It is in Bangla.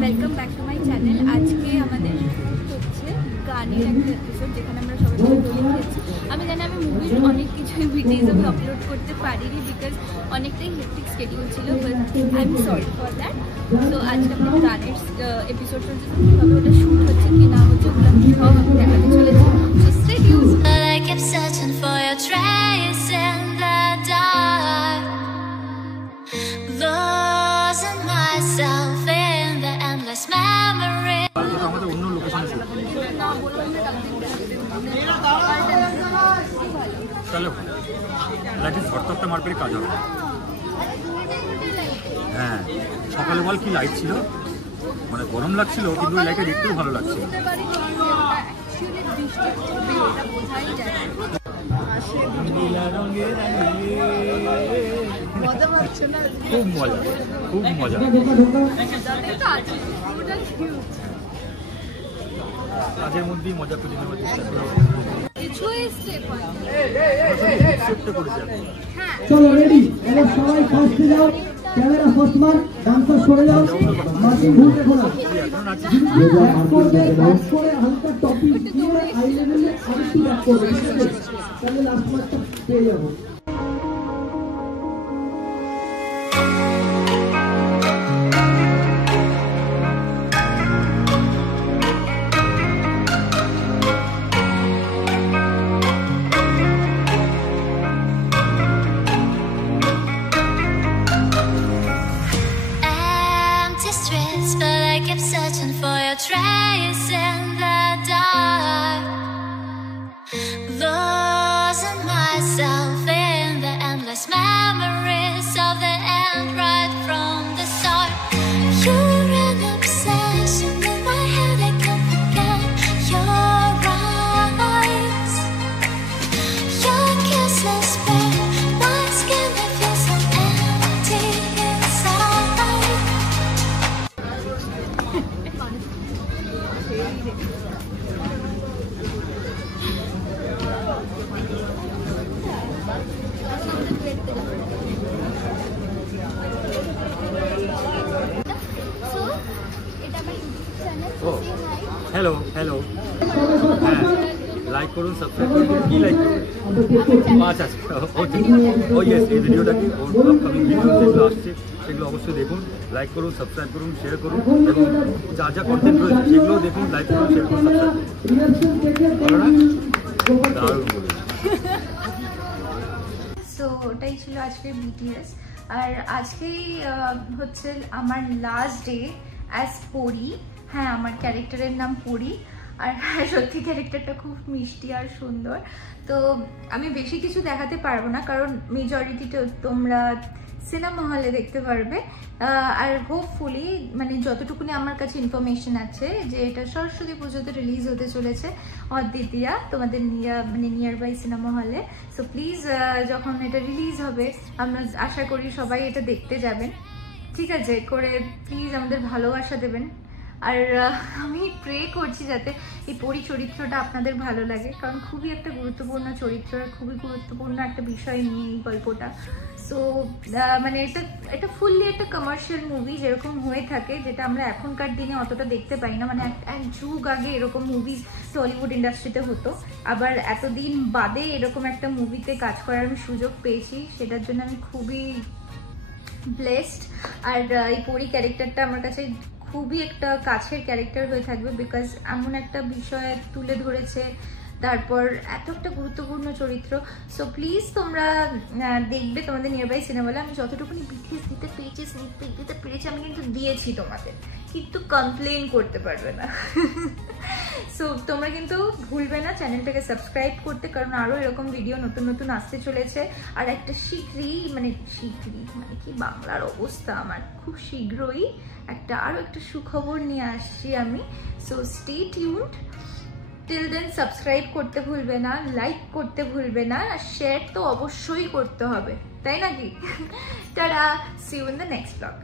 Welcome back to my channel. আজকে আমাদের হচ্ছে গানের একটা এপিসোড, যেখানে আমরা সবাই মিলে দোলি খেয়েছি। আমি জানি আমি মুভির অনেক কিছুই ভিডিওজ আমি আপলোড করতে পারিনি, বিকজ অনেকটাই হেক্টিক স্কেডিউল ছিল, but I am sorry for that. তো আজকে আমাদের গানের এপিসোড চলছে, কীভাবে ওটা শ্যুট হচ্ছে কি না হচ্ছে ওগুলো আমি সব আমি দেখাতে চলেছি। So stay tuned. I kept searching for your trace in the dark, losing myself in the endless memory. আমাদের অন্য লোকেশনে না বললাম না তাহলে লাইটিস ভর্তকটা মারপের কাজ হবে। হ্যাঁ, সকালে বল কি লাইট ছিল, মানে গরম লাগছিল, কিন্তু ওই লাইটে দেখতেও ভালো লাগছিল। খুব মজা, খুব মজা। কাজের মধ্যেই মজা খুঁজে নেওয়ার চেষ্টা করি। চলো রেডি, এবার সবাই ফার্স্টে যাও, ক্যামেরা ফার্স্ট মার, ডান্সার সরে যাও, মার্কিং ভুল দেখো না। ব্যাক করবে, ব্যাক করে হালকা টপিক দিয়ে হাই লেভেলে আরেকটু ব্যাক করবে, ঠিক আছে? তাহলে লাস্ট মার্কটা পেয়ে যাবো। But I kept searching for your trace in the dark, losing myself in the endless memories of the end right from the start. You're an obsession in my head, I can't forget your eyes, your kisses burn my skin, I feel so empty inside. Hello hello, হ্যাঁ লাইক করুন, সাবস্ক্রাইব করুন। কি লাইক করুন? আচ্ছা ও ইয়েস, এই ভিডিওটা কি আপকামিং ভিডিও যেগুলো আসছে সেগুলো অবশ্যই দেখুন, লাইক করুন, সাবস্ক্রাইব করুন, শেয়ার করুন, এবং যা যা কন্টেন্ট রয়েছে সেগুলো দেখুন, লাইক করুন, শেয়ার করুন, সাবস্ক্রাইব করুন। ভালো না? দারুণ বলুন। সো ওটাই ছিল আজকের বিটিএস। আর আজকেই হচ্ছে আমার লাস্ট ডে অ্যাজ পরি। হ্যাঁ, আমার ক্যারেক্টারের নাম পরি। আর হ্যাঁ, সত্যি ক্যারেক্টারটা খুব মিষ্টি আর সুন্দর। তো আমি বেশি কিছু দেখাতে পারবো না, কারণ মেজরিটিটা তোমরা সিনেমা হলে দেখতে পারবে। আর হোপফুলি মানে যতটুকুনি আমার কাছে ইনফরমেশন আছে যে এটা সরস্বতী পুজোতে রিলিজ হতে চলেছে অদ্বিতীয়া, তোমাদের নিয়ার বাই সিনেমা হলে। সো প্লিজ যখন এটা রিলিজ হবে আমরা আশা করি সবাই এটা দেখতে যাবেন, ঠিক আছে করে। প্লিজ আমাদের ভালোবাসা দেবেন। আর আমি প্রে করছি যাতে এই পরি চরিত্রটা আপনাদের ভালো লাগে, কারণ খুবই একটা গুরুত্বপূর্ণ চরিত্র, খুবই গুরুত্বপূর্ণ একটা বিষয় নিয়ে এই গল্পটা। সো মানে এটা ফুললি একটা কমার্শিয়াল মুভি যেরকম হয়ে থাকে, যেটা আমরা এখনকার দিনে অতটা দেখতে পাই না। মানে এক যুগ আগে এরকম মুভিজ টলিউড ইন্ডাস্ট্রিতে হতো, আবার এতদিন বাদে এরকম একটা মুভিতে কাজ করার আমি সুযোগ পেয়েছি, সেটার জন্য আমি খুবই ব্লেসড। আর এই পরি ক্যারেক্টারটা আমার কাছে খুবই একটা কাছের ক্যারেক্টার হয়ে থাকবে, বিকজ এমন একটা বিষয় তুলে ধরেছে, তারপর এত একটা গুরুত্বপূর্ণ চরিত্র। সো প্লিজ তোমরা দেখবে তোমাদের নিয়ার বাই সিনেমা হলে। আমি যতটুকুনি বিটিএস দিতে পেরেছি, স্নিক পিক দিতে পেরেছি, আমি কিন্তু দিয়েছি তোমাদের, কিন্তু কমপ্লেন করতে পারবে না। সো তোমরা কিন্তু ভুলবে না চ্যানেলটাকে সাবস্ক্রাইব করতে, কারণ আরও এরকম ভিডিও নতুন নতুন আসতে চলেছে। আর একটা শীঘ্রই মানে কি বাংলার অবস্থা আমার, খুব শীঘ্রই আরও একটা সুখবর নিয়ে আসছি আমি। So stay tuned. Till then subscribe করতে ভুলবে না, লাইক করতে ভুলবে না, আর শেয়ার তো অবশ্যই করতে হবে, তাই নাকি? Tata, see you in the next blog.